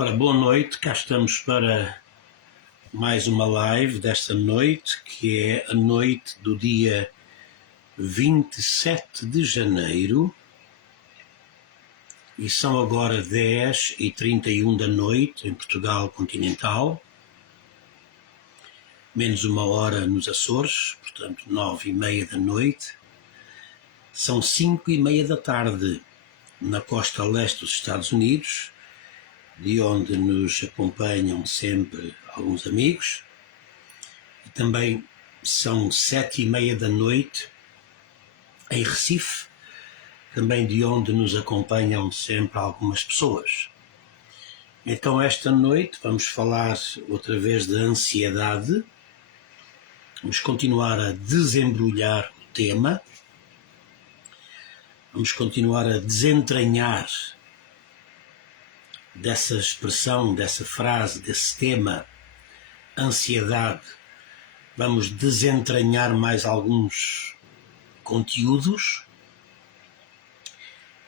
Ora, boa noite, cá estamos para mais uma live desta noite, que é a noite do dia 27 de janeiro, e são agora 10h31 da noite em Portugal continental, menos uma hora nos Açores, portanto 9h30 da noite, são 5h30 da tarde na costa leste dos Estados Unidos, de onde nos acompanham sempre alguns amigos, e também são 7h30 da noite em Recife, também de onde nos acompanham sempre algumas pessoas. Então esta noite vamos falar outra vez de ansiedade, vamos continuar a desembrulhar o tema, vamos continuar a desentranhar dessa expressão, dessa frase, desse tema, ansiedade. Vamos desentranhar mais alguns conteúdos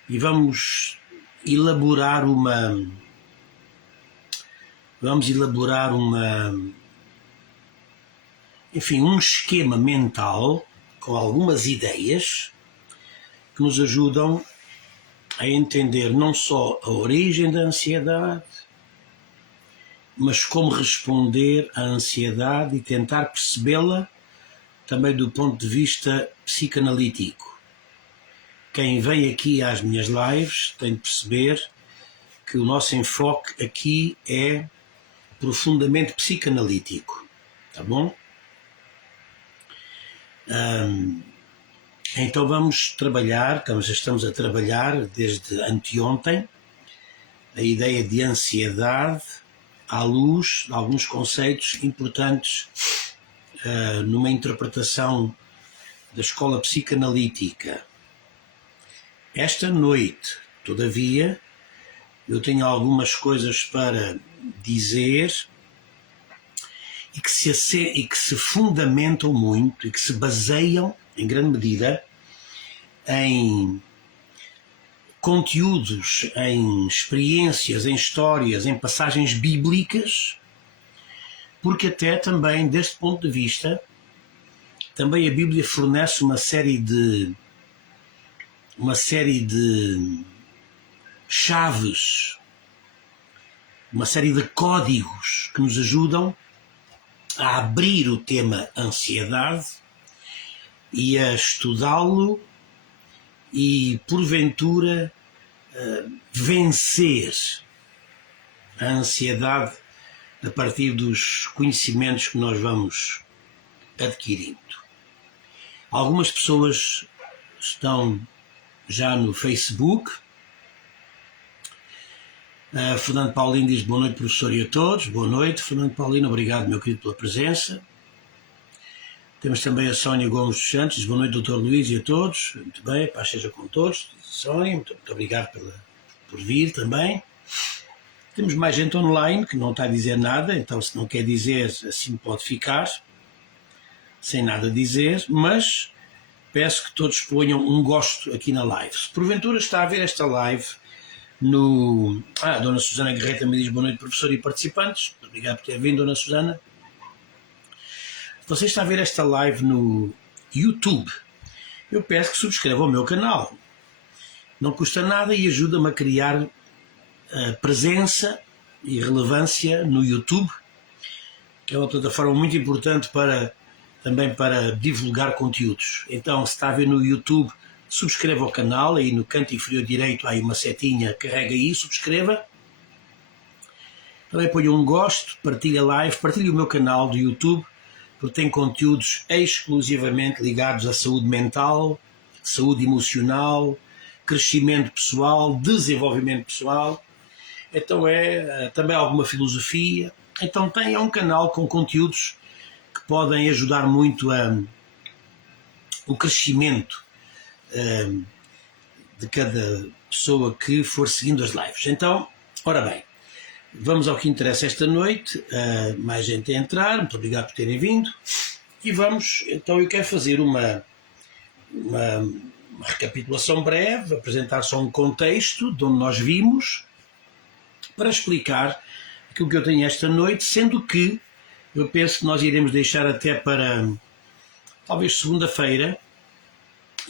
e vamos elaborar um esquema mental com algumas ideias que nos ajudam a entender não só a origem da ansiedade, mas como responder à ansiedade e tentar percebê-la também do ponto de vista psicanalítico. Quem vem aqui às minhas lives tem de perceber que o nosso enfoque aqui é profundamente psicanalítico, tá bom? Então vamos trabalhar, como já estamos a trabalhar desde anteontem, a ideia de ansiedade à luz de alguns conceitos importantes numa interpretação da escola psicanalítica. Esta noite, todavia, eu tenho algumas coisas para dizer e que se fundamentam muito e que se baseiam em grande medida em conteúdos, em experiências, em histórias, em passagens bíblicas, porque até também, deste ponto de vista, também a Bíblia fornece uma série de chaves, uma série de códigos que nos ajudam a abrir o tema ansiedade e a estudá-lo e, porventura, vencer a ansiedade a partir dos conhecimentos que nós vamos adquirindo. Algumas pessoas estão já no Facebook. Fernando Paulino diz boa noite, professor, e a todos. Boa noite, Fernando Paulino, obrigado, meu querido, pela presença. Temos também a Sónia Gomes dos Santos, boa noite, doutor Luís, e a todos. Muito bem, paz seja com todos. Sónia, muito obrigado por vir também. Temos mais gente online que não está a dizer nada, então se não quer dizer, assim pode ficar, sem nada a dizer, mas peço que todos ponham um gosto aqui na live. Se porventura está a ver esta live a Dona Susana Guerreiro também diz boa noite, professor e participantes. Obrigado por ter vindo, Dona Susana. Você está a ver esta live no YouTube, eu peço que subscreva o meu canal. Não custa nada e ajuda-me a criar presença e relevância no YouTube, que é uma plataforma muito importante também para divulgar conteúdos. Então, se está a ver no YouTube, subscreva o canal, aí no canto inferior direito há aí uma setinha, carrega aí, subscreva. Também ponha um gosto, partilhe a live, partilhe o meu canal do YouTube, porque tem conteúdos exclusivamente ligados à saúde mental, saúde emocional, crescimento pessoal, desenvolvimento pessoal. Então também alguma filosofia. Então é um canal com conteúdos que podem ajudar muito o crescimento de cada pessoa que for seguindo as lives. Então, ora bem, vamos ao que interessa esta noite. Mais gente a entrar, muito obrigado por terem vindo. E vamos, então eu quero fazer uma recapitulação breve, apresentar só um contexto de onde nós vimos, para explicar aquilo que eu tenho esta noite, sendo que eu penso que nós iremos deixar até para, talvez segunda-feira,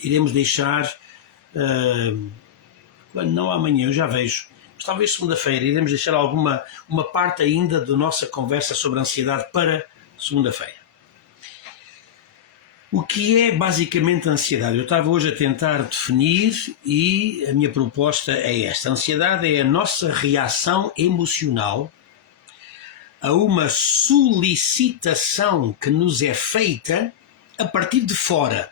iremos deixar, quando não amanhã, eu já vejo, mas talvez segunda-feira, iremos deixar uma parte ainda da nossa conversa sobre a ansiedade para segunda-feira. O que é basicamente a ansiedade? Eu estava hoje a tentar definir e a minha proposta é esta. A ansiedade é a nossa reação emocional a uma solicitação que nos é feita a partir de fora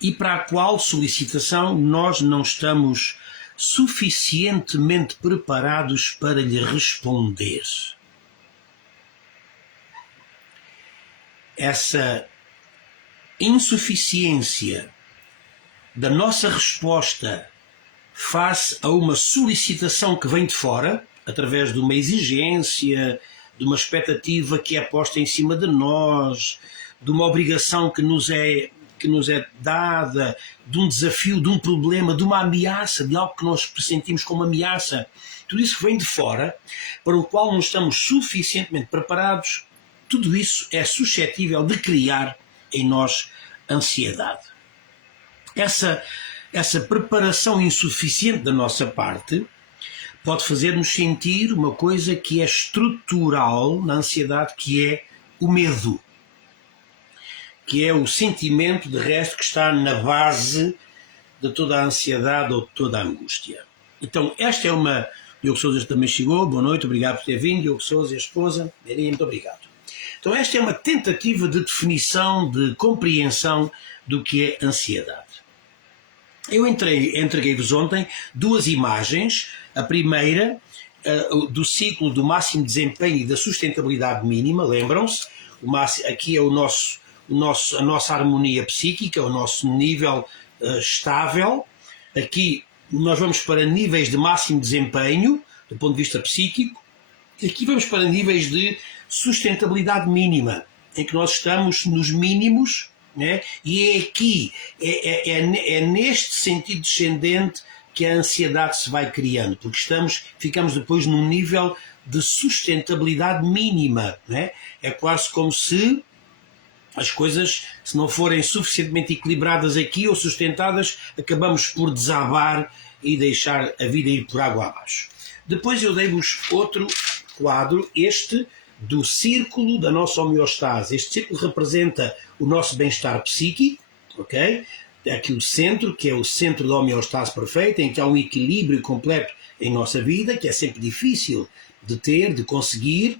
e para a qual solicitação nós não estamos suficientemente preparados para lhe responder. Essa insuficiência da nossa resposta face a uma solicitação que vem de fora, através de uma exigência, de uma expectativa que é posta em cima de nós, de uma obrigação que nos é dada, de um desafio, de um problema, de uma ameaça, de algo que nós pressentimos como ameaça, tudo isso que vem de fora, para o qual não estamos suficientemente preparados, tudo isso é suscetível de criar em nós ansiedade. Essa preparação insuficiente da nossa parte pode fazer-nos sentir uma coisa que é estrutural na ansiedade, que é o medo, que é o sentimento, de resto, que está na base de toda a ansiedade ou de toda a angústia. Então, esta é uma... Diogo Sousa também chegou, boa noite, obrigado por ter vindo. Diogo Sousa e a esposa, Maria, muito obrigado. Então, esta é uma tentativa de definição, de compreensão do que é ansiedade. Eu entreguei-vos ontem duas imagens. A primeira, do ciclo do máximo desempenho e da sustentabilidade mínima, lembram-se? Aqui é a nossa harmonia psíquica, o nosso nível estável. Aqui nós vamos para níveis de máximo desempenho, do ponto de vista psíquico. Aqui vamos para níveis de sustentabilidade mínima, em que nós estamos nos mínimos, né? E é aqui, é neste sentido descendente que a ansiedade se vai criando, porque ficamos depois num nível de sustentabilidade mínima, né? É quase como se as coisas, se não forem suficientemente equilibradas aqui ou sustentadas, acabamos por desabar e deixar a vida ir por água abaixo. Depois eu dei-vos outro quadro, este do círculo da nossa homeostase. Este círculo representa o nosso bem-estar psíquico, ok? Aqui o centro, que é o centro da homeostase perfeita, em que há um equilíbrio completo em nossa vida, que é sempre difícil de ter, de conseguir.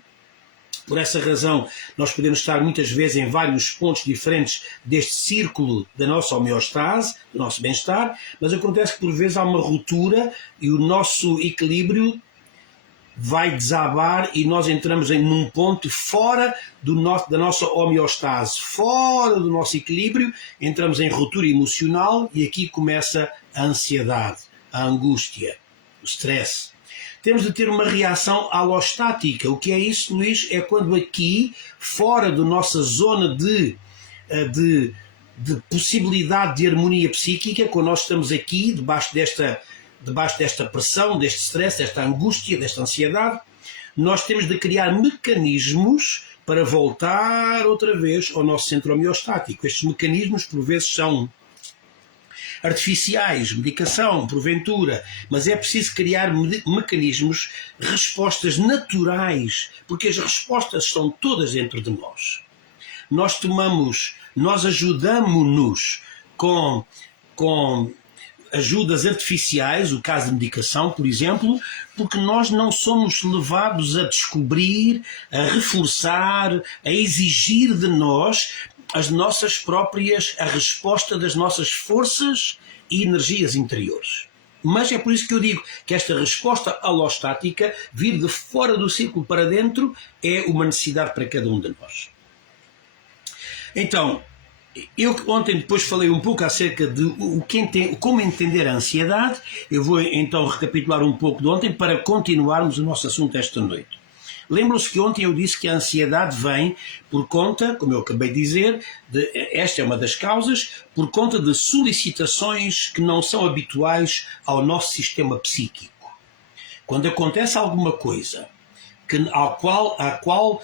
Por essa razão, nós podemos estar muitas vezes em vários pontos diferentes deste círculo da nossa homeostase, do nosso bem-estar, mas acontece que por vezes há uma ruptura e o nosso equilíbrio vai desabar e nós entramos num ponto fora da nossa homeostase, fora do nosso equilíbrio, entramos em ruptura emocional e aqui começa a ansiedade, a angústia, o stress. Temos de ter uma reação alostática. O que é isso, Luís? É quando aqui, fora da nossa zona de possibilidade de harmonia psíquica, quando nós estamos aqui, debaixo desta pressão, deste stress, desta angústia, desta ansiedade, nós temos de criar mecanismos para voltar outra vez ao nosso centro homeostático. Estes mecanismos, por vezes, são artificiais, medicação, porventura, mas é preciso criar mecanismos, respostas naturais, porque as respostas estão todas dentro de nós. Nós ajudamos-nos com ajudas artificiais, o caso de medicação, por exemplo, porque nós não somos levados a descobrir, a reforçar, a exigir de nós a resposta das nossas forças e energias interiores. Mas é por isso que eu digo que esta resposta alostática, vir de fora do círculo para dentro, é uma necessidade para cada um de nós. Então, eu ontem depois falei um pouco acerca de como entender a ansiedade. Eu vou então recapitular um pouco de ontem para continuarmos o nosso assunto esta noite. Lembram-se que ontem eu disse que a ansiedade vem por conta, como eu acabei de dizer, esta é uma das causas, por conta de solicitações que não são habituais ao nosso sistema psíquico. quando acontece alguma coisa à qual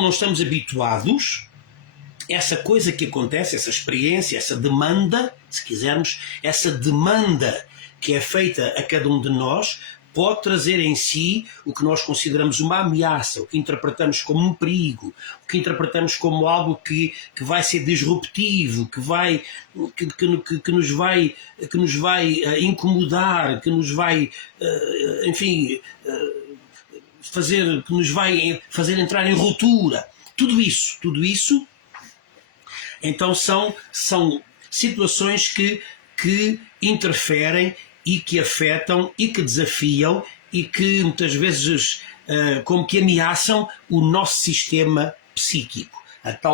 não estamos habituados, essa coisa que acontece, essa experiência, essa demanda, se quisermos, essa demanda que é feita a cada um de nós, pode trazer em si o que nós consideramos uma ameaça, o que interpretamos como um perigo, o que interpretamos como algo que vai ser disruptivo, que nos vai incomodar, que nos vai, enfim, que nos vai fazer entrar em ruptura. Tudo isso, então são situações que interferem e que afetam e que desafiam e que muitas vezes como que ameaçam o nosso sistema psíquico,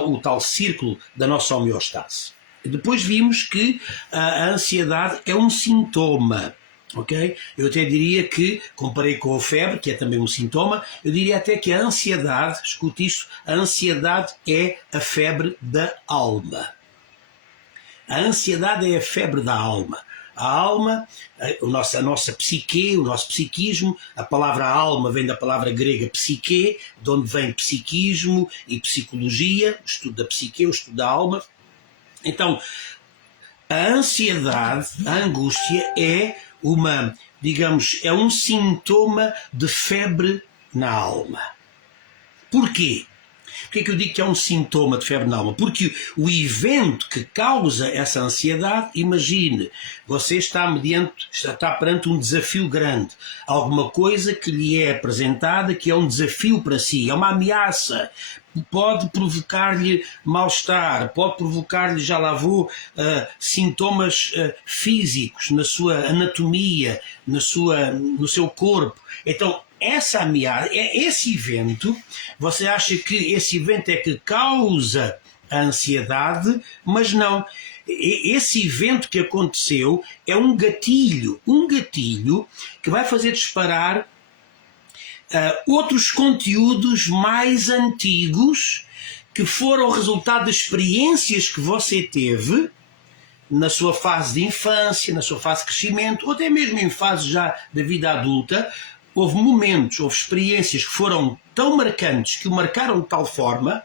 o tal círculo da nossa homeostase. E depois vimos que a ansiedade é um sintoma. Okay? Eu até diria que, comparei com a febre, que é também um sintoma, eu diria até que a ansiedade, escute isto, a ansiedade é a febre da alma. A ansiedade é a febre da alma. A alma, a nossa psique, o nosso psiquismo, a palavra alma vem da palavra grega psique, de onde vem psiquismo e psicologia, o estudo da psique, o estudo da alma. Então, a ansiedade, a angústia é é um sintoma de febre na alma. Porquê? Porquê é que eu digo que é um sintoma de febre na alma? Porque o evento que causa essa ansiedade, imagine, você está perante um desafio grande, alguma coisa que lhe é apresentada que é um desafio para si, é uma ameaça, pode provocar-lhe mal-estar, pode provocar-lhe, sintomas físicos na sua anatomia, no seu corpo. Então, essa ameaça, esse evento, você acha que esse evento é que causa a ansiedade, mas não. Esse evento que aconteceu é um gatilho que vai fazer disparar outros conteúdos mais antigos que foram resultado de experiências que você teve na sua fase de infância, na sua fase de crescimento, ou até mesmo em fase já da vida adulta. Houve momentos, houve experiências que foram tão marcantes, que o marcaram de tal forma,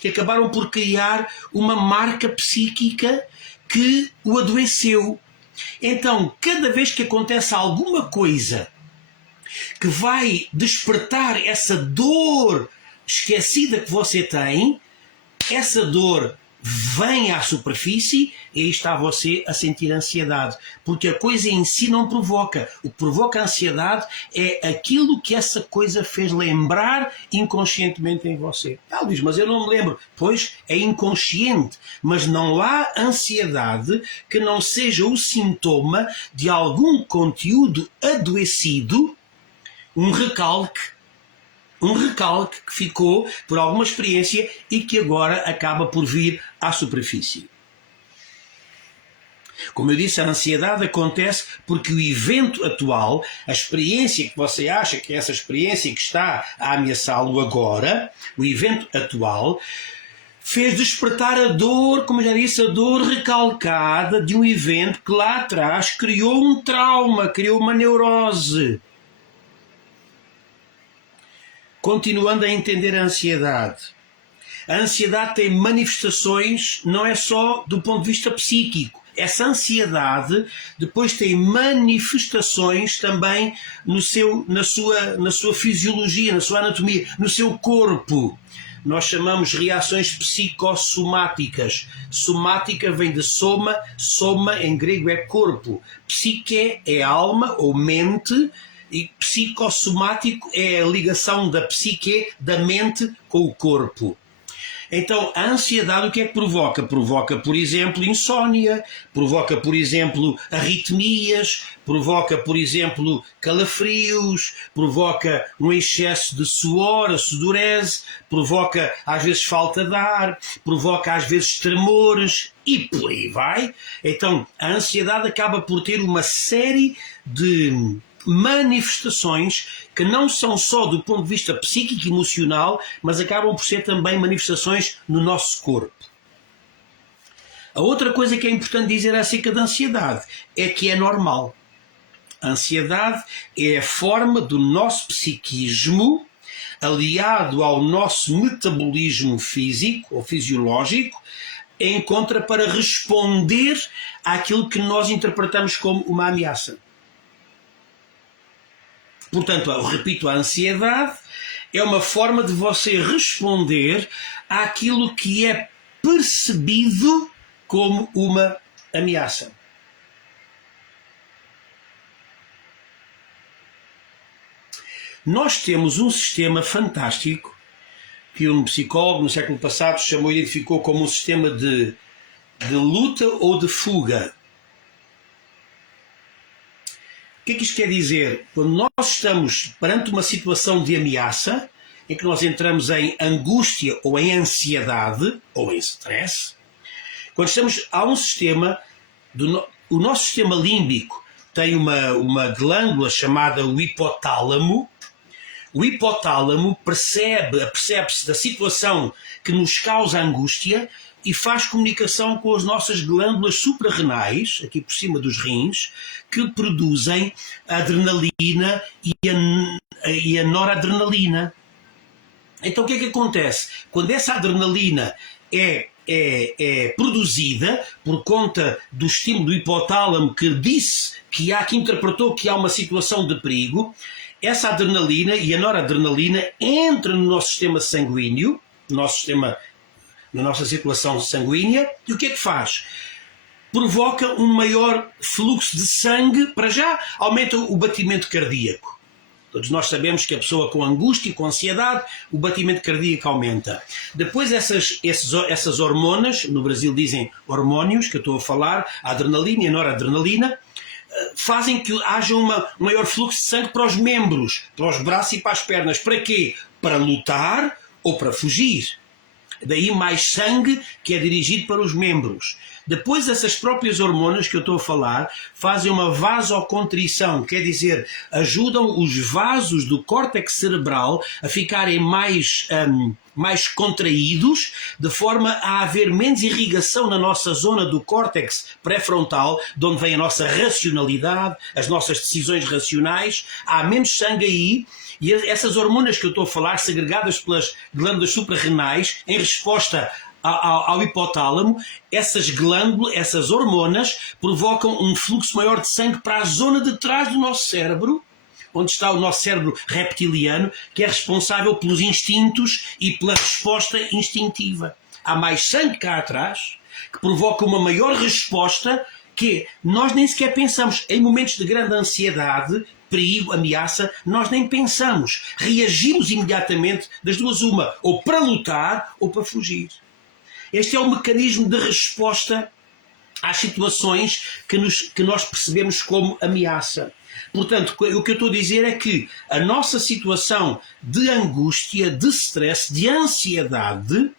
que acabaram por criar uma marca psíquica que o adoeceu. Então, cada vez que acontece alguma coisa que vai despertar essa dor esquecida que você tem, essa dor vem à superfície e aí está você a sentir ansiedade. Porque a coisa em si não provoca. O que provoca a ansiedade é aquilo que essa coisa fez lembrar inconscientemente em você. Ela diz, mas eu não me lembro. Pois, é inconsciente. Mas não há ansiedade que não seja o sintoma de algum conteúdo adoecido, um recalque que ficou por alguma experiência e que agora acaba por vir à superfície. Como eu disse, a ansiedade acontece porque o evento atual, a experiência que você acha que é essa experiência que está a ameaçá-lo agora, o evento atual, fez despertar a dor, como eu já disse, a dor recalcada de um evento que lá atrás criou um trauma, criou uma neurose. Continuando a entender a ansiedade. A ansiedade tem manifestações, não é só do ponto de vista psíquico. Essa ansiedade depois tem manifestações também na sua fisiologia, na sua anatomia, no seu corpo. Nós chamamos reações psicossomáticas. Somática vem de soma, soma em grego é corpo. Psique é alma ou mente, e psicossomático é a ligação da psique, da mente, com o corpo. Então, a ansiedade o que é que provoca? Provoca, por exemplo, insónia, provoca, por exemplo, arritmias, provoca, por exemplo, calafrios, provoca um excesso de suor, a sudorese, provoca, às vezes, falta de ar, provoca, às vezes, tremores e por aí vai. Então, a ansiedade acaba por ter uma série de manifestações que não são só do ponto de vista psíquico e emocional, mas acabam por ser também manifestações no nosso corpo. A outra coisa que é importante dizer acerca da ansiedade é que é normal. A ansiedade é a forma do nosso psiquismo, aliado ao nosso metabolismo físico ou fisiológico, encontra para responder àquilo que nós interpretamos como uma ameaça. Portanto, eu repito, a ansiedade é uma forma de você responder àquilo que é percebido como uma ameaça. Nós temos um sistema fantástico que um psicólogo no século passado identificou como um sistema de luta ou de fuga. O que é que isto quer dizer? Quando nós estamos perante uma situação de ameaça, em que nós entramos em angústia ou em ansiedade ou em stress, quando há um sistema, o nosso sistema límbico tem uma glândula chamada o hipotálamo. O hipotálamo percebe-se da situação que nos causa angústia e faz comunicação com as nossas glândulas suprarrenais, aqui por cima dos rins, que produzem a adrenalina e a noradrenalina. Então o que é que acontece? Quando essa adrenalina é produzida por conta do estímulo do hipotálamo que interpretou que há uma situação de perigo, essa adrenalina e a noradrenalina entram no nosso sistema sanguíneo, na nossa circulação sanguínea, e o que é que faz? Provoca um maior fluxo de sangue, para já aumenta o batimento cardíaco. Todos nós sabemos que a pessoa com angústia e com ansiedade, o batimento cardíaco aumenta. Depois essas hormonas, no Brasil dizem hormônios, que eu estou a falar, a adrenalina e a noradrenalina, fazem que haja um maior fluxo de sangue para os membros, para os braços e para as pernas. Para quê? Para lutar ou para fugir. Daí mais sangue que é dirigido para os membros. Depois essas próprias hormonas que eu estou a falar fazem uma vasocontrição, quer dizer, ajudam os vasos do córtex cerebral a ficarem mais contraídos, de forma a haver menos irrigação na nossa zona do córtex pré-frontal, de onde vem a nossa racionalidade, as nossas decisões racionais. Há menos sangue aí. E essas hormonas que eu estou a falar, segregadas pelas glândulas suprarrenais, em resposta ao hipotálamo, essas hormonas provocam um fluxo maior de sangue para a zona de trás do nosso cérebro, onde está o nosso cérebro reptiliano, que é responsável pelos instintos e pela resposta instintiva. Há mais sangue cá atrás, que provoca uma maior resposta, que nós nem sequer pensamos. Em momentos de grande ansiedade, perigo, ameaça, nós nem pensamos. Reagimos imediatamente, das duas uma, ou para lutar ou para fugir. Este é o mecanismo de resposta às situações que nós percebemos como ameaça. Portanto, o que eu estou a dizer é que a nossa situação de angústia, de stress, de ansiedade,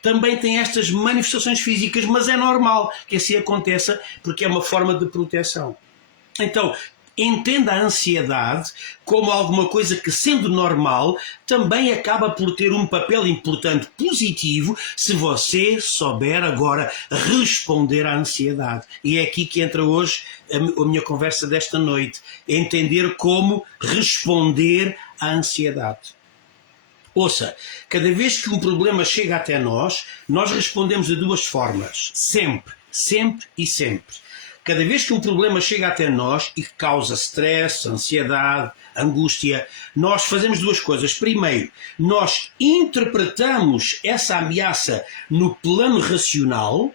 também tem estas manifestações físicas, mas é normal que assim aconteça, porque é uma forma de proteção. Então, entenda a ansiedade como alguma coisa que, sendo normal, também acaba por ter um papel importante positivo se você souber agora responder à ansiedade. E é aqui que entra hoje a minha conversa desta noite. Entender como responder à ansiedade. Ouça, cada vez que um problema chega até nós respondemos de duas formas. Sempre, sempre e sempre. Cada vez que um problema chega até nós e que causa stress, ansiedade, angústia, nós fazemos duas coisas. Primeiro, nós interpretamos essa ameaça no plano racional.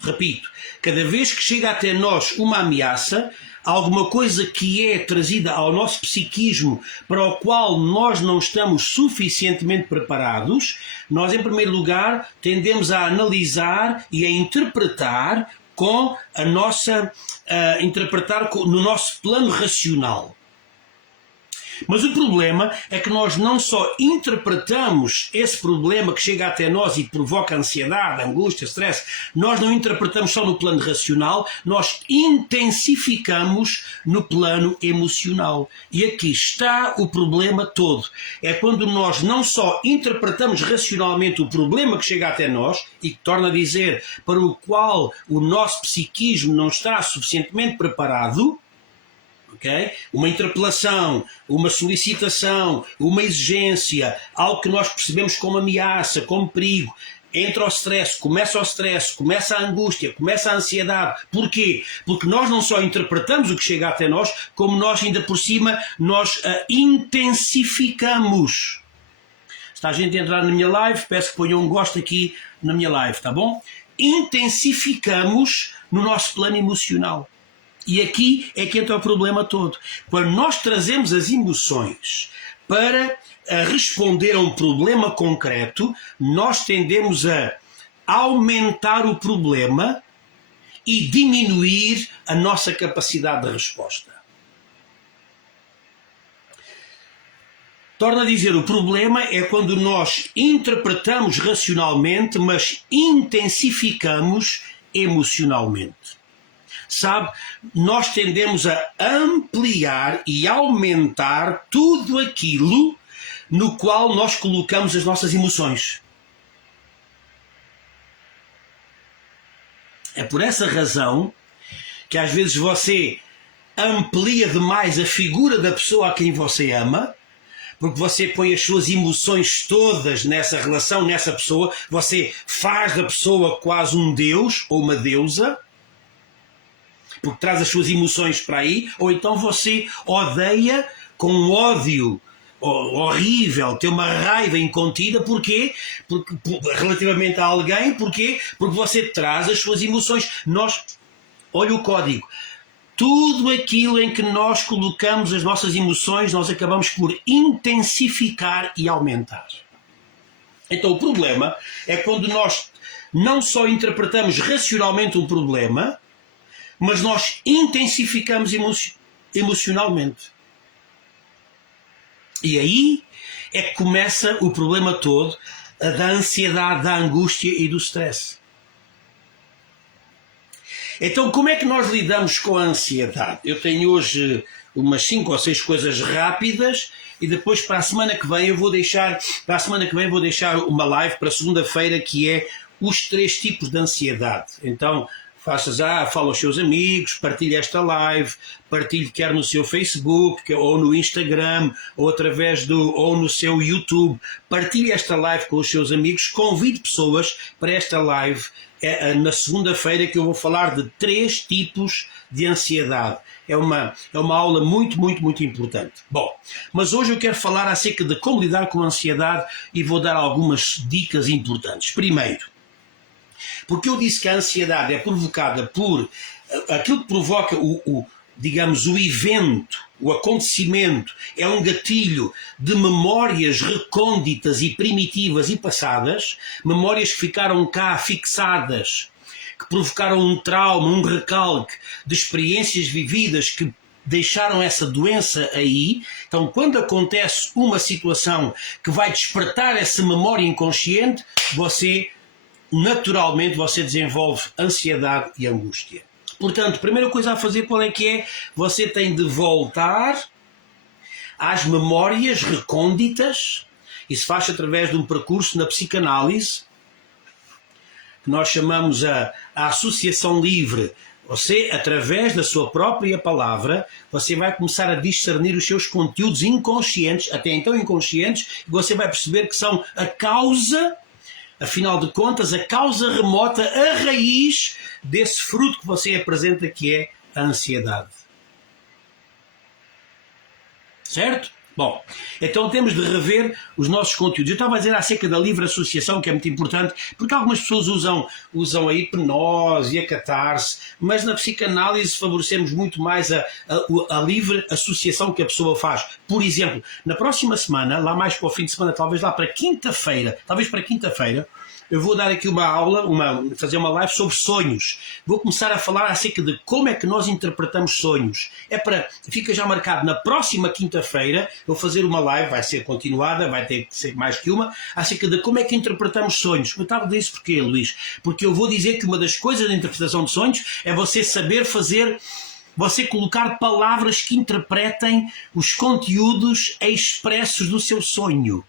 Repito, cada vez que chega até nós uma ameaça, alguma coisa que é trazida ao nosso psiquismo para o qual nós não estamos suficientemente preparados, nós, em primeiro lugar, tendemos a analisar e a interpretar no nosso plano racional. Mas o problema é que nós não só interpretamos esse problema que chega até nós e provoca ansiedade, angústia, stress, nós não interpretamos só no plano racional, nós intensificamos no plano emocional. E aqui está o problema todo. É quando nós não só interpretamos racionalmente o problema que chega até nós, e que torna a dizer para o qual o nosso psiquismo não está suficientemente preparado, okay? Uma interpelação, uma solicitação, uma exigência, algo que nós percebemos como ameaça, como perigo, entra o stress, começa a angústia, começa a ansiedade. Porquê? Porque nós não só interpretamos o que chega até nós, como nós ainda por cima, nós intensificamos. Se está a gente a entrar na minha live, peço que ponham um gosto aqui na minha live, tá bom? Intensificamos no nosso plano emocional. E aqui é que entra o problema todo. Quando nós trazemos as emoções para responder a um problema concreto, nós tendemos a aumentar o problema e diminuir a nossa capacidade de resposta. Torna a dizer, o problema é quando nós interpretamos racionalmente, mas intensificamos emocionalmente. Sabe, nós tendemos a ampliar e aumentar tudo aquilo no qual nós colocamos as nossas emoções. É por essa razão que às vezes você amplia demais a figura da pessoa a quem você ama, porque você põe as suas emoções todas nessa relação, nessa pessoa, você faz da pessoa quase um deus ou uma deusa, porque traz as suas emoções para aí, ou então você odeia com um ódio horrível, tem uma raiva incontida. Porquê? Porque, relativamente a alguém. Porquê? Porque você traz as suas emoções. Olha o código. Tudo aquilo em que nós colocamos as nossas emoções, nós acabamos por intensificar e aumentar. Então o problema é quando nós não só interpretamos racionalmente um problema, mas nós intensificamos emocionalmente. E aí é que começa o problema todo da ansiedade, da angústia e do stress. Então, como é que nós lidamos com a ansiedade? Eu tenho hoje umas 5 ou 6 coisas rápidas e depois para a semana que vem vou deixar uma live para segunda-feira que é os 3 tipos de ansiedade. Então, fala aos seus amigos, partilhe esta live, partilhe quer no seu Facebook, ou no Instagram, ou ou no seu YouTube. Partilhe esta live com os seus amigos, convide pessoas para esta live na segunda-feira, que eu vou falar de 3 tipos de ansiedade. É uma aula muito, muito, muito importante. Bom, mas hoje eu quero falar acerca de como lidar com a ansiedade e vou dar algumas dicas importantes. Primeiro, porque eu disse que a ansiedade é provocada por aquilo que provoca digamos, o evento, o acontecimento, é um gatilho de memórias recônditas e primitivas e passadas, memórias que ficaram cá fixadas, que provocaram um trauma, um recalque de experiências vividas que deixaram essa doença aí. Então, quando acontece uma situação que vai despertar essa memória inconsciente, naturalmente você desenvolve ansiedade e angústia. Portanto, a primeira coisa a fazer qual é que é? Você tem de voltar às memórias recônditas. Isso faz através de um percurso na psicanálise, que nós chamamos a associação livre. Você, através da sua própria palavra, você vai começar a discernir os seus conteúdos inconscientes, até então inconscientes, e você vai perceber que são a causa, afinal de contas, a causa remota, a raiz desse fruto que você apresenta, que é a ansiedade. Certo? Bom, então temos de rever os nossos conteúdos. Eu estava a dizer acerca da livre associação, que é muito importante, porque algumas pessoas usam a hipnose e a catarse, mas na psicanálise favorecemos muito mais a livre associação que a pessoa faz. Por exemplo, na próxima semana, lá mais para o fim de semana, talvez para quinta-feira, eu vou dar aqui uma aula, fazer uma live sobre sonhos. Vou começar a falar acerca de como é que nós interpretamos sonhos. Fica já marcado na próxima quinta-feira, vou fazer uma live, vai ser continuada, vai ter que ser mais que uma, acerca de como é que interpretamos sonhos. Eu estava a dizer isso porquê, Luís? Porque eu vou dizer que uma das coisas da interpretação de sonhos é você saber você colocar palavras que interpretem os conteúdos expressos do seu sonho,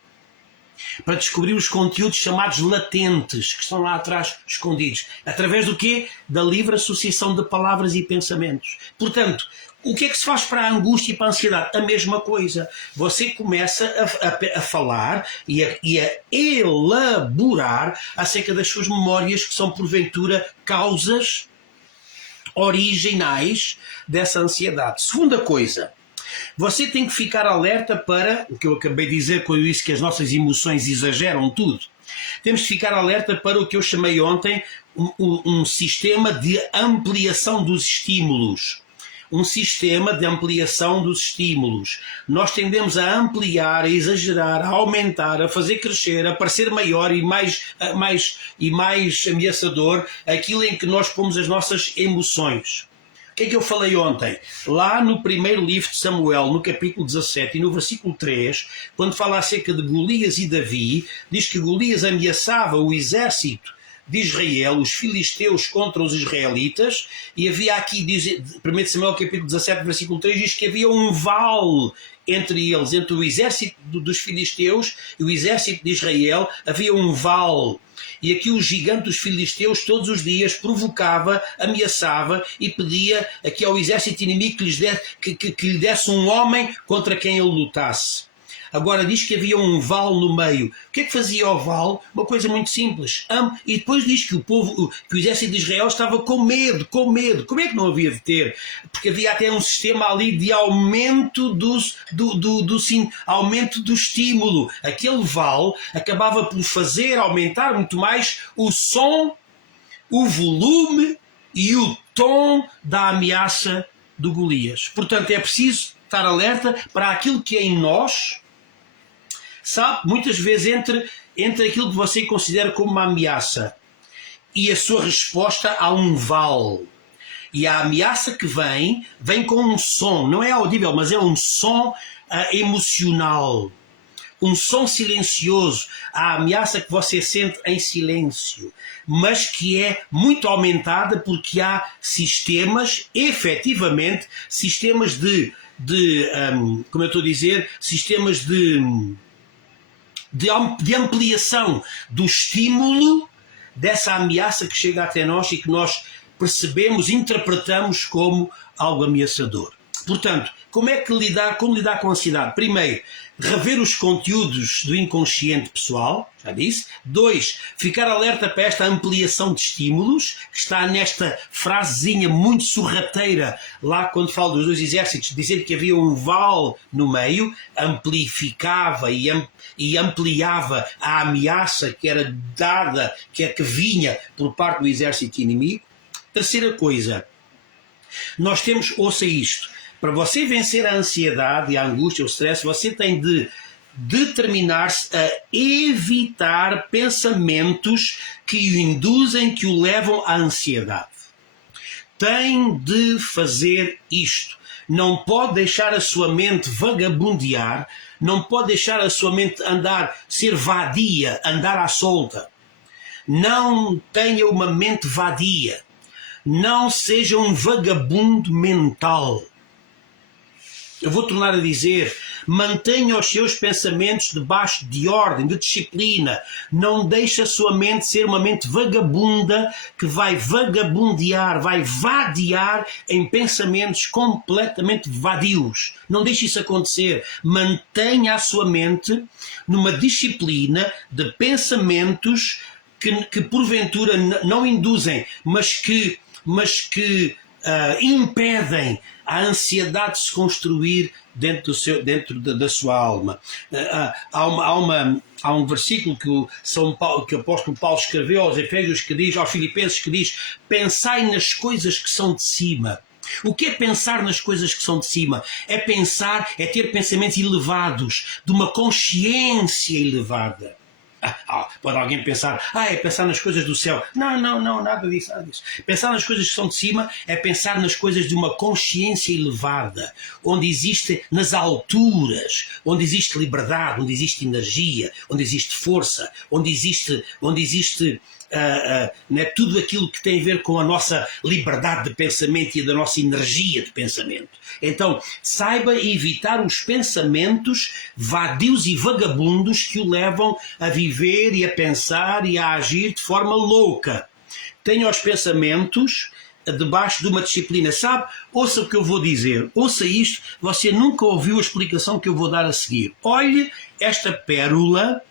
para descobrir os conteúdos chamados latentes, que estão lá atrás escondidos. Através do quê? Da livre associação de palavras e pensamentos. Portanto, o que é que se faz para a angústia e para a ansiedade? A mesma coisa. Você começa a falar e a elaborar acerca das suas memórias, que são, porventura, causas originais dessa ansiedade. Segunda coisa, você tem que ficar alerta para, o que eu acabei de dizer quando eu disse que as nossas emoções exageram tudo. Temos que ficar alerta para o que eu chamei ontem um sistema de ampliação dos estímulos. Um sistema de ampliação dos estímulos. Nós tendemos a ampliar, a exagerar, a aumentar, a fazer crescer, a parecer maior e mais ameaçador aquilo em que nós pomos as nossas emoções. O que é que eu falei ontem? Lá no primeiro livro de Samuel, no capítulo 17 e no versículo 3, quando fala acerca de Golias e Davi, diz que Golias ameaçava o exército de Israel, os filisteus contra os israelitas, e havia aqui, diz, 1 Samuel capítulo 17, versículo 3, diz que havia um vale entre eles, entre o exército dos filisteus e o exército de Israel, havia um vale. E aqui o gigante dos filisteus todos os dias provocava, ameaçava e pedia aqui ao exército inimigo que lhe desse um homem contra quem ele lutasse. Agora diz que havia um vale no meio. O que é que fazia o vale? Uma coisa muito simples. E depois diz que que o exército de Israel estava com medo. Como é que não havia de ter? Porque havia até um sistema ali de aumento aumento do estímulo. Aquele vale acabava por fazer aumentar muito mais o som, o volume e o tom da ameaça do Golias. Portanto, é preciso estar alerta para aquilo que é em nós. Sabe, muitas vezes entre aquilo que você considera como uma ameaça e a sua resposta há um vale. E a ameaça que vem com um som, não é audível, mas é um som emocional. Um som silencioso. A ameaça que você sente em silêncio, mas que é muito aumentada porque há sistemas, efetivamente, sistemas como eu estou a dizer, sistemas de ampliação do estímulo dessa ameaça que chega até nós e que nós percebemos, interpretamos como algo ameaçador. Portanto, como lidar com a ansiedade? Primeiro, rever os conteúdos do inconsciente pessoal, já disse. 2, ficar alerta para esta ampliação de estímulos, que está nesta frasezinha muito sorrateira, lá quando falo dos dois exércitos, dizer que havia um vale no meio, amplificava e ampliava a ameaça que era dada, que vinha por parte do exército inimigo. Terceira coisa, nós temos, ouça isto, para você vencer a ansiedade e a angústia, o stress, você tem de determinar-se a evitar pensamentos que o induzem, que o levam à ansiedade. Tem de fazer isto. Não pode deixar a sua mente vagabundear, não pode deixar a sua mente ser vadia, andar à solta. Não tenha uma mente vadia. Não seja um vagabundo mental. Eu vou tornar a dizer, mantenha os seus pensamentos debaixo de ordem, de disciplina. Não deixe a sua mente ser uma mente vagabunda que vai vagabundear, vai vadiar em pensamentos completamente vadios. Não deixe isso acontecer. Mantenha a sua mente numa disciplina de pensamentos que porventura não induzem, mas que impedem a ansiedade de se construir dentro da sua alma. Há um versículo que o apóstolo Paulo escreveu aos Efésios, aos Filipenses, que diz: pensai nas coisas que são de cima. O que é pensar nas coisas que são de cima? É ter pensamentos elevados, de uma consciência elevada. Pode alguém pensar, é pensar nas coisas do céu. Não, nada disso, nada disso. Pensar nas coisas que são de cima é pensar nas coisas de uma consciência elevada, onde existe, nas alturas, onde existe liberdade, onde existe energia, onde existe força, onde existe né, tudo aquilo que tem a ver com a nossa liberdade de pensamento e da nossa energia de pensamento. Então, saiba evitar os pensamentos vadios e vagabundos que o levam a viver e a pensar e a agir de forma louca. Tenha os pensamentos debaixo de uma disciplina, sabe? Ouça o que eu vou dizer, ouça isto, você nunca ouviu a explicação que eu vou dar a seguir. Olhe esta pérola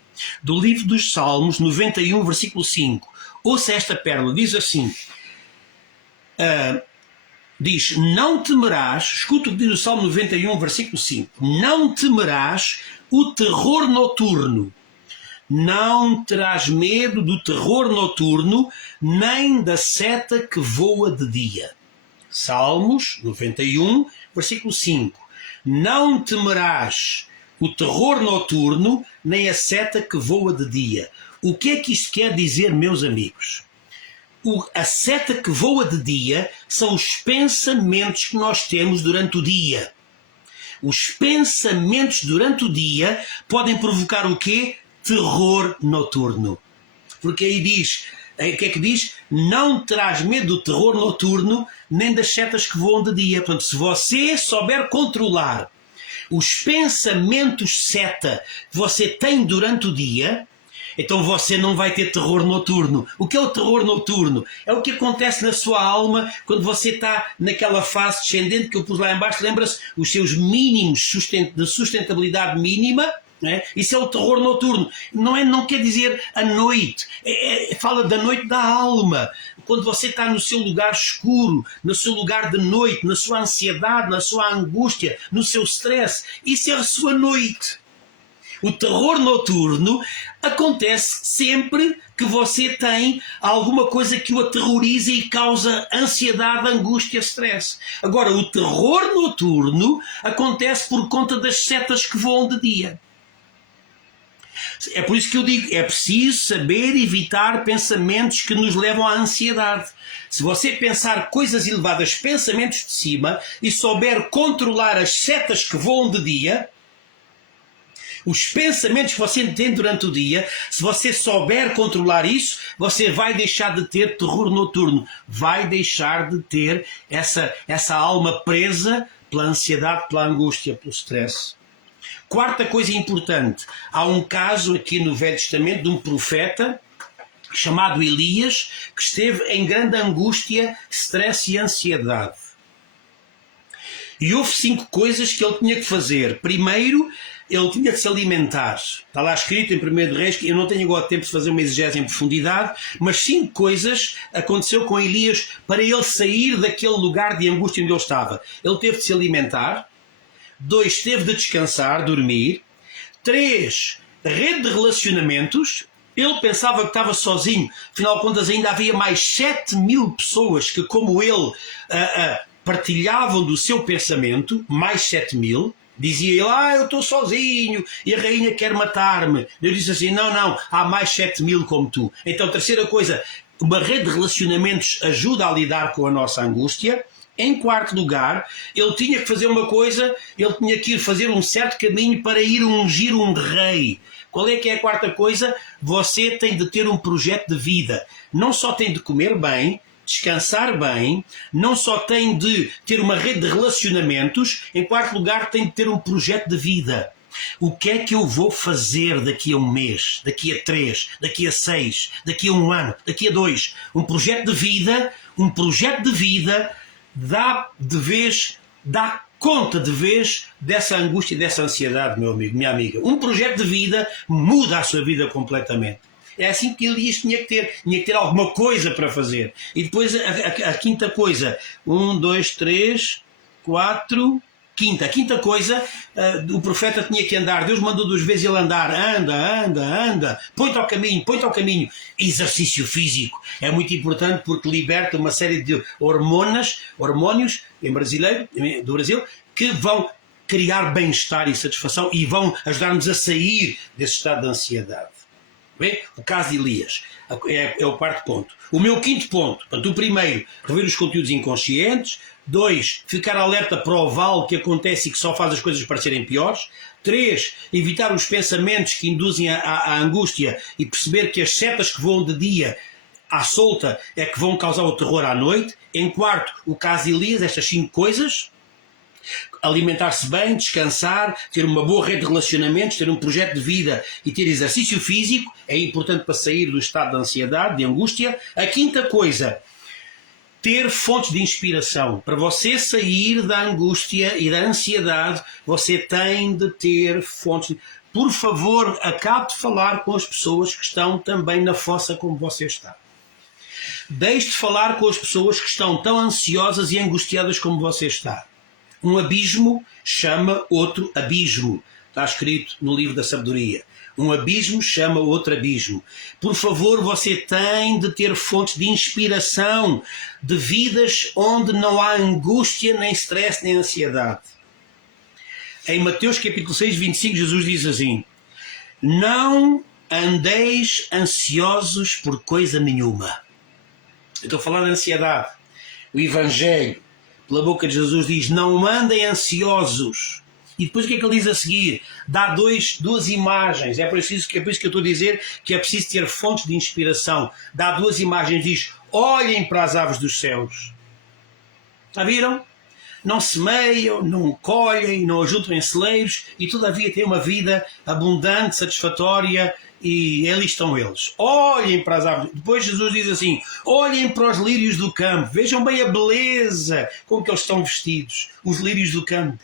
do livro dos Salmos, 91, versículo 5. Ouça esta pérola, diz assim, diz, não temerás, escuta o que diz o Salmo 91, versículo 5, não temerás o terror noturno, não terás medo do terror noturno, nem da seta que voa de dia. Salmos 91, versículo 5, não temerás o terror noturno, nem a seta que voa de dia. O que é que isto quer dizer, meus amigos? A seta que voa de dia são os pensamentos que nós temos durante o dia. Os pensamentos durante o dia podem provocar o quê? Terror noturno. Porque aí diz, o que é que diz? Não terás medo do terror noturno, nem das setas que voam de dia. Portanto, se você souber controlar os pensamentos seta que você tem durante o dia, então você não vai ter terror noturno. O que é o terror noturno? É o que acontece na sua alma quando você está naquela fase descendente que eu pus lá em baixo, lembra-se? Os seus mínimos de sustentabilidade mínima, né? Isso é o terror noturno. Não quer dizer a noite. Fala da noite da alma. Quando você está no seu lugar escuro, no seu lugar de noite, na sua ansiedade, na sua angústia, no seu stress, isso é a sua noite. O terror noturno acontece sempre que você tem alguma coisa que o aterroriza e causa ansiedade, angústia, stress. Agora, o terror noturno acontece por conta das setas que voam de dia. É por isso que eu digo, é preciso saber evitar pensamentos que nos levam à ansiedade. Se você pensar coisas elevadas, pensamentos de cima, e souber controlar as setas que voam de dia, os pensamentos que você tem durante o dia, se você souber controlar isso, você vai deixar de ter terror noturno, vai deixar de ter essa alma presa pela ansiedade, pela angústia, pelo stress. Quarta coisa importante, há um caso aqui no Velho Testamento de um profeta chamado Elias, que esteve em grande angústia, stress e ansiedade. E houve 5 coisas que ele tinha que fazer. Primeiro, ele tinha que se alimentar. Está lá escrito em 1 Reis, que eu não tenho agora tempo de fazer uma exegese em profundidade, mas 5 coisas aconteceu com Elias para ele sair daquele lugar de angústia onde ele estava. Ele teve de se alimentar. 2, teve de descansar, dormir. 3, rede de relacionamentos. Ele pensava que estava sozinho. Afinal de contas, ainda havia mais 7.000 pessoas que, como ele, partilhavam do seu pensamento. Mais 7.000. Dizia ele, eu estou sozinho e a rainha quer matar-me. Eu disse assim, não, há mais 7.000 como tu. Então, terceira coisa, uma rede de relacionamentos ajuda a lidar com a nossa angústia. Em quarto lugar, ele tinha que fazer uma coisa, ele tinha que ir fazer um certo caminho para ir ungir um rei. Qual é que é a quarta coisa? Você tem de ter um projeto de vida. Não só tem de comer bem, descansar bem, não só tem de ter uma rede de relacionamentos, em quarto lugar tem de ter um projeto de vida. O que é que eu vou fazer daqui a um mês, daqui a 3, daqui a 6, daqui a 1 ano, daqui a 2? Um projeto de vida dá conta de vez dessa angústia e dessa ansiedade, meu amigo, minha amiga. Um projeto de vida muda a sua vida completamente. É assim que Elias tinha que ter alguma coisa para fazer. E depois a quinta coisa, 1, 2, 3, 4, quinta. A quinta coisa, o profeta tinha que andar. Deus mandou 2 vezes ele andar. Anda. Põe-te ao caminho. Exercício físico é muito importante porque liberta uma série de hormônios do Brasil, que vão criar bem-estar e satisfação e vão ajudar-nos a sair desse estado de ansiedade. Bem? O caso de Elias é o quarto ponto. O meu quinto ponto, portanto, o primeiro, rever os conteúdos inconscientes. 2, ficar alerta para o vale que acontece e que só faz as coisas parecerem piores. 3, evitar os pensamentos que induzem à angústia e perceber que as setas que voam de dia à solta é que vão causar o terror à noite. Em quarto, o caso de Elias, estas 5 coisas. Alimentar-se bem, descansar, ter uma boa rede de relacionamentos, ter um projeto de vida e ter exercício físico é importante para sair do estado de ansiedade, de angústia. A quinta coisa, ter fontes de inspiração. Para você sair da angústia e da ansiedade, você tem de ter fontes. Por favor, acabe de falar com as pessoas que estão também na fossa como você está. Deixe de falar com as pessoas que estão tão ansiosas e angustiadas como você está. Um abismo chama outro abismo. Está escrito no livro da sabedoria. Um abismo chama outro abismo. Por favor, você tem de ter fontes de inspiração, de vidas onde não há angústia, nem stress, nem ansiedade. Em Mateus capítulo 6, 25, Jesus diz assim: não andeis ansiosos por coisa nenhuma. Eu estou a falar de ansiedade. O Evangelho, pela boca de Jesus, diz: não andem ansiosos. E depois o que é que ele diz a seguir? Dá duas imagens. É por isso que eu estou a dizer que é preciso ter fontes de inspiração. Dá 2 imagens. Diz: olhem para as aves dos céus. Já viram? Não semeiam, não colhem, não ajuntam em celeiros e todavia têm uma vida abundante, satisfatória, e ali estão eles. Olhem para as árvores. Depois Jesus diz assim: olhem para os lírios do campo. Vejam bem a beleza com que eles estão vestidos. Os lírios do campo.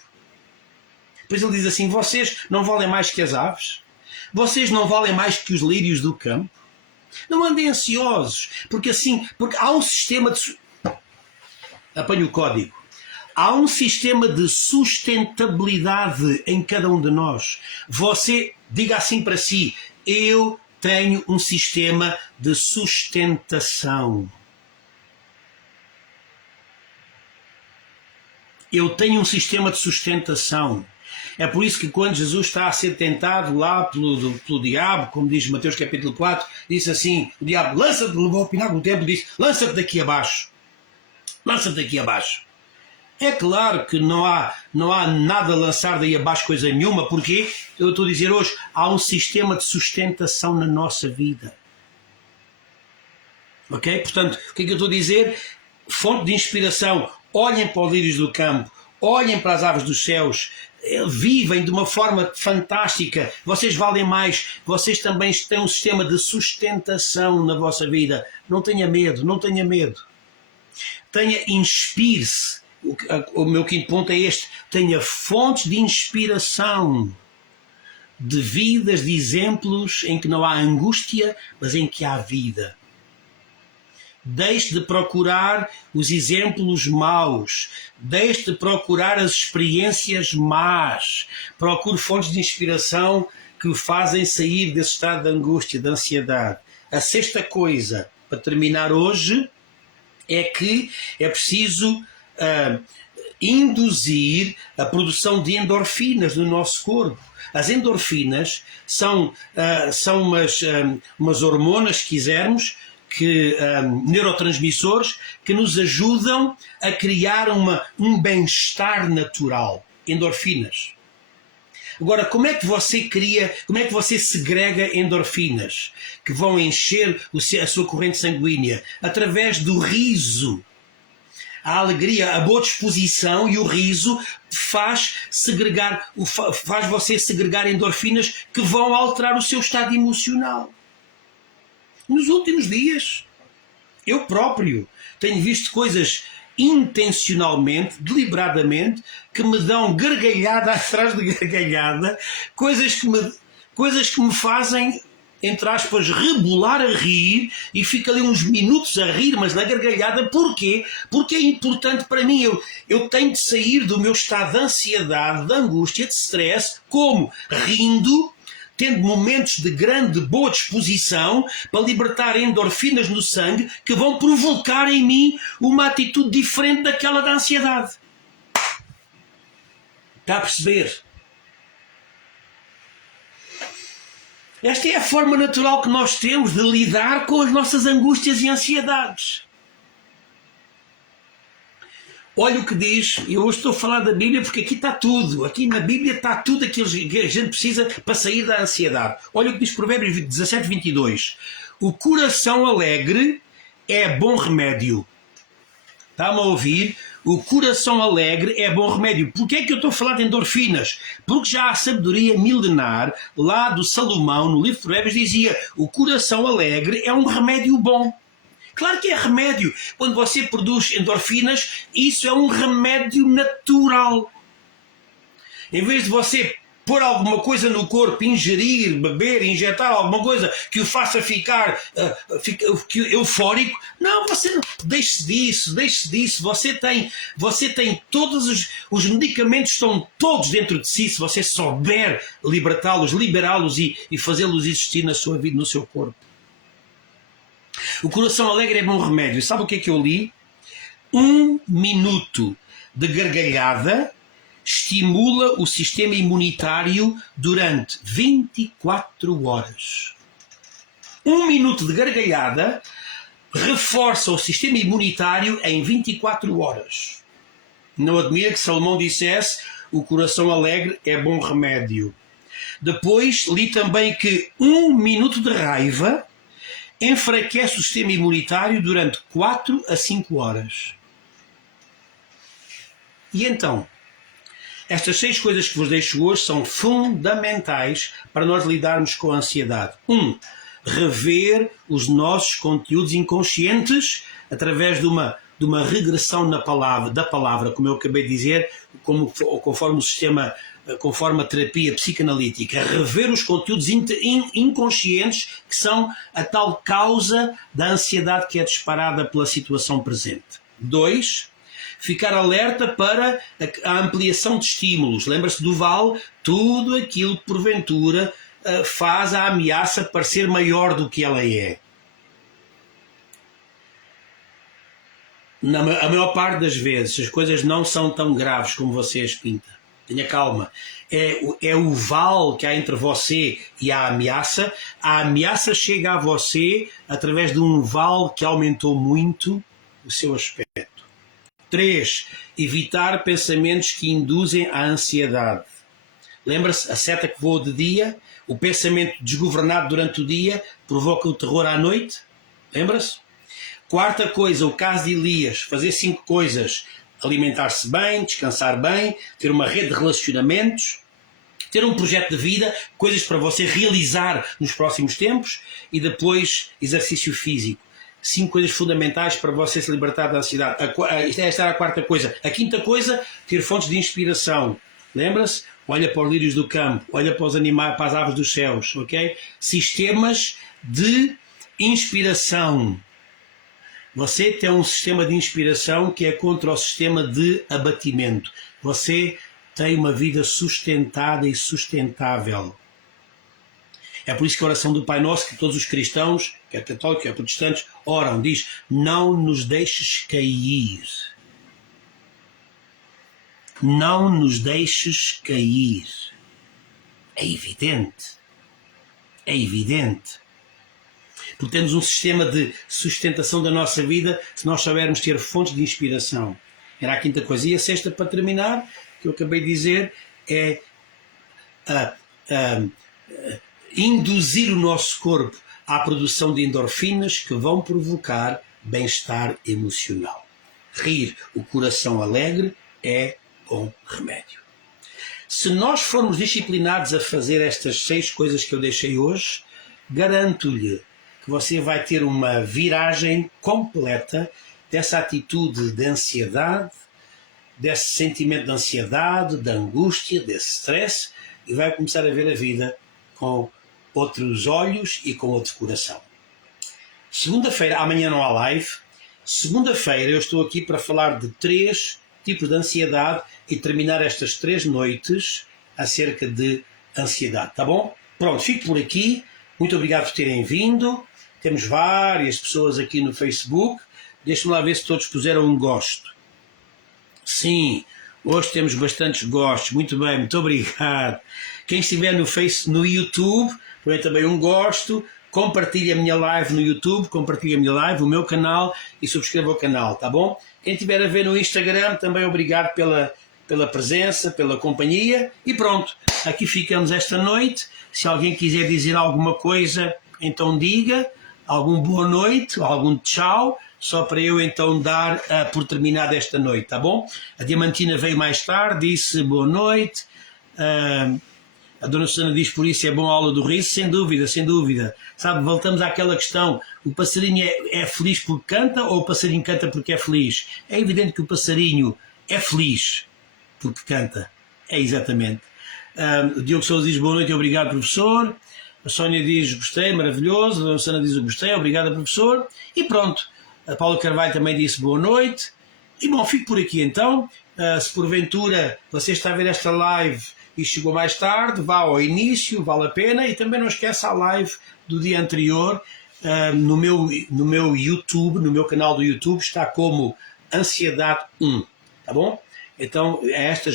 Depois ele diz assim: vocês não valem mais que as aves? Vocês não valem mais que os lírios do campo? Não andem ansiosos, porque há um sistema de... Apanho o código. Há um sistema de sustentabilidade em cada um de nós. Você diga assim para si: eu tenho um sistema de sustentação. Eu tenho um sistema de sustentação. É por isso que quando Jesus está a ser tentado lá pelo diabo, como diz Mateus capítulo 4, disse assim, o diabo: lança-te, levou ao pináculo do templo e disse: lança-te daqui abaixo. Lança-te daqui abaixo. É claro que não há nada a lançar daí abaixo, coisa nenhuma, porque eu estou a dizer hoje, há um sistema de sustentação na nossa vida. Ok? Portanto, o que é que eu estou a dizer? Fonte de inspiração. Olhem para os lírios do campo, olhem para as aves dos céus, vivem de uma forma fantástica, vocês valem mais, vocês também têm um sistema de sustentação na vossa vida. Não tenha medo, não tenha medo. Inspire-se. O meu quinto ponto é este: tenha fontes de inspiração, de vidas, de exemplos em que não há angústia, mas em que há vida. Deixe de procurar os exemplos maus, deixe de procurar as experiências más, procure fontes de inspiração que o fazem sair desse estado de angústia, de ansiedade. A sexta coisa, para terminar hoje, é que é preciso induzir a produção de endorfinas no nosso corpo. As endorfinas são umas hormonas, se quisermos, neurotransmissores que nos ajudam a criar um bem-estar natural. Endorfinas. Agora, como é que você segrega endorfinas que vão encher a sua corrente sanguínea? Através do riso. A alegria, a boa disposição e o riso faz você segregar endorfinas que vão alterar o seu estado emocional. Nos últimos dias, eu próprio tenho visto coisas intencionalmente, deliberadamente, que me dão gargalhada atrás de gargalhada, coisas que me fazem, entre aspas, rebolar a rir, e fico ali uns minutos a rir, mas na gargalhada. Porquê? Porque é importante para mim. Eu tenho de sair do meu estado de ansiedade, de angústia, de stress, como? Rindo, tendo momentos de grande boa disposição para libertar endorfinas no sangue que vão provocar em mim uma atitude diferente daquela da ansiedade. Está a perceber? Esta é a forma natural que nós temos de lidar com as nossas angústias e ansiedades. Olha o que diz, e eu hoje estou a falar da Bíblia porque aqui está tudo. Aqui na Bíblia está tudo aquilo que a gente precisa para sair da ansiedade. Olha o que diz Provérbios 17, 22. O coração alegre é bom remédio. Está-me a ouvir? O coração alegre é bom remédio. Porquê é que eu estou a falar de endorfinas? Porque já a sabedoria milenar, lá do Salomão, no livro de Provérbios, dizia: o coração alegre é um remédio bom. Claro que é remédio. Quando você produz endorfinas, isso é um remédio natural. Em vez de você pôr alguma coisa no corpo, ingerir, beber, injetar alguma coisa que o faça ficar eufórico, não, você não, deixe disso. Você tem todos os medicamentos, estão todos dentro de si, se você souber liberá-los e fazê-los existir na sua vida, no seu corpo. O coração alegre é bom remédio. Sabe o que é que eu li? 1 minuto de gargalhada estimula o sistema imunitário durante 24 horas. 1 minuto de gargalhada reforça o sistema imunitário em 24 horas. Não admira que Salomão dissesse: o coração alegre é bom remédio. Depois li também que 1 minuto de raiva enfraquece o sistema imunitário durante 4 a 5 horas. E então, estas 6 coisas que vos deixo hoje são fundamentais para nós lidarmos com a ansiedade. 1. Rever os nossos conteúdos inconscientes através de uma regressão da palavra, como eu acabei de dizer, conforme o sistema, conforme a terapia psicanalítica. Rever os conteúdos inconscientes que são a tal causa da ansiedade que é disparada pela situação presente. 2. Ficar alerta para a ampliação de estímulos. Lembra-se do Val? Tudo aquilo que porventura faz a ameaça parecer maior do que ela é. A maior parte das vezes as coisas não são tão graves como você as pinta. Tenha calma. É o val que há entre você e a ameaça. A ameaça chega a você através de um val que aumentou muito o seu aspecto. 3. Evitar pensamentos que induzem à ansiedade. Lembra-se, a seta que voa de dia, o pensamento desgovernado durante o dia provoca o terror à noite? Lembra-se? 4ª coisa, o caso de Elias, fazer 5 coisas: alimentar-se bem, descansar bem, ter uma rede de relacionamentos, ter um projeto de vida, coisas para você realizar nos próximos tempos, e depois exercício físico. 5 coisas fundamentais para você se libertar da ansiedade. Esta era a 4ª coisa. A 5ª coisa, ter fontes de inspiração. Lembra-se? Olha para os lírios do campo, olha para os animais, para as aves dos céus, ok? Sistemas de inspiração. Você tem um sistema de inspiração que é contra o sistema de abatimento. Você tem uma vida sustentada e sustentável. É por isso que a oração do Pai Nosso, que todos os cristãos, quer católicos, quer protestantes, oram, diz: não nos deixes cair. Não nos deixes cair. É evidente. É evidente. Porque temos um sistema de sustentação da nossa vida se nós soubermos ter fontes de inspiração. Era a 5ª coisa. E a 6ª, para terminar, que eu acabei de dizer, é induzir o nosso corpo à produção de endorfinas que vão provocar bem-estar emocional. Rir, o coração alegre, é bom remédio. Se nós formos disciplinados a fazer estas 6 coisas que eu deixei hoje, garanto-lhe que você vai ter uma viragem completa dessa atitude de ansiedade, desse sentimento de ansiedade, de angústia, desse stress, e vai começar a ver a vida com outros olhos e com outro coração. Segunda-feira, amanhã não há live. Segunda-feira eu estou aqui para falar de 3 tipos de ansiedade e terminar estas 3 noites acerca de ansiedade, tá bom? Pronto, fico por aqui. Muito obrigado por terem vindo. Temos várias pessoas aqui no Facebook. Deixe-me lá ver se todos puseram um gosto. Sim, Hoje temos bastantes gostos. Muito bem, muito obrigado. Quem estiver no YouTube, põe também um gosto. Compartilhe a minha live no YouTube, compartilhe a minha live, o meu canal e subscreva o canal, tá bom? Quem estiver a ver no Instagram, também obrigado pela presença, pela companhia. E pronto, aqui ficamos esta noite. Se alguém quiser dizer alguma coisa, então diga. Algum boa noite, algum tchau, só para eu então dar por terminada esta noite, tá bom? A Diamantina veio mais tarde, disse boa noite. A Dona Susana diz, por isso é bom a aula do riso, sem dúvida, sem dúvida. Sabe, voltamos àquela questão, o passarinho é feliz porque canta ou o passarinho canta porque é feliz? É evidente que o passarinho é feliz porque canta, é exatamente. O Diogo Sousa diz, boa noite e obrigado, professor. A Sónia diz, gostei, maravilhoso. A Dona Susana diz, gostei, obrigado, professor. E pronto, a Paula Carvalho também disse, boa noite. E bom, fico por aqui então. Se porventura você está a ver esta live e chegou mais tarde, vá ao início, vale a pena. E também não esqueça a live do dia anterior no meu YouTube, no meu canal do YouTube, está como Ansiedade 1, tá bom? Então esta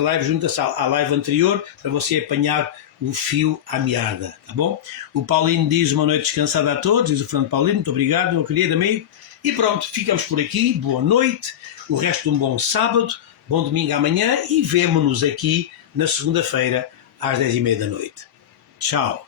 live junta-se à live anterior para você apanhar o fio à meada, tá bom? O Paulino diz uma noite descansada a todos, diz o Fernando Paulino, muito obrigado, meu querido amigo. E pronto, ficamos por aqui, boa noite, o resto de um bom sábado, bom domingo amanhã e vemo-nos aqui na segunda-feira às 10h30 da noite. Tchau.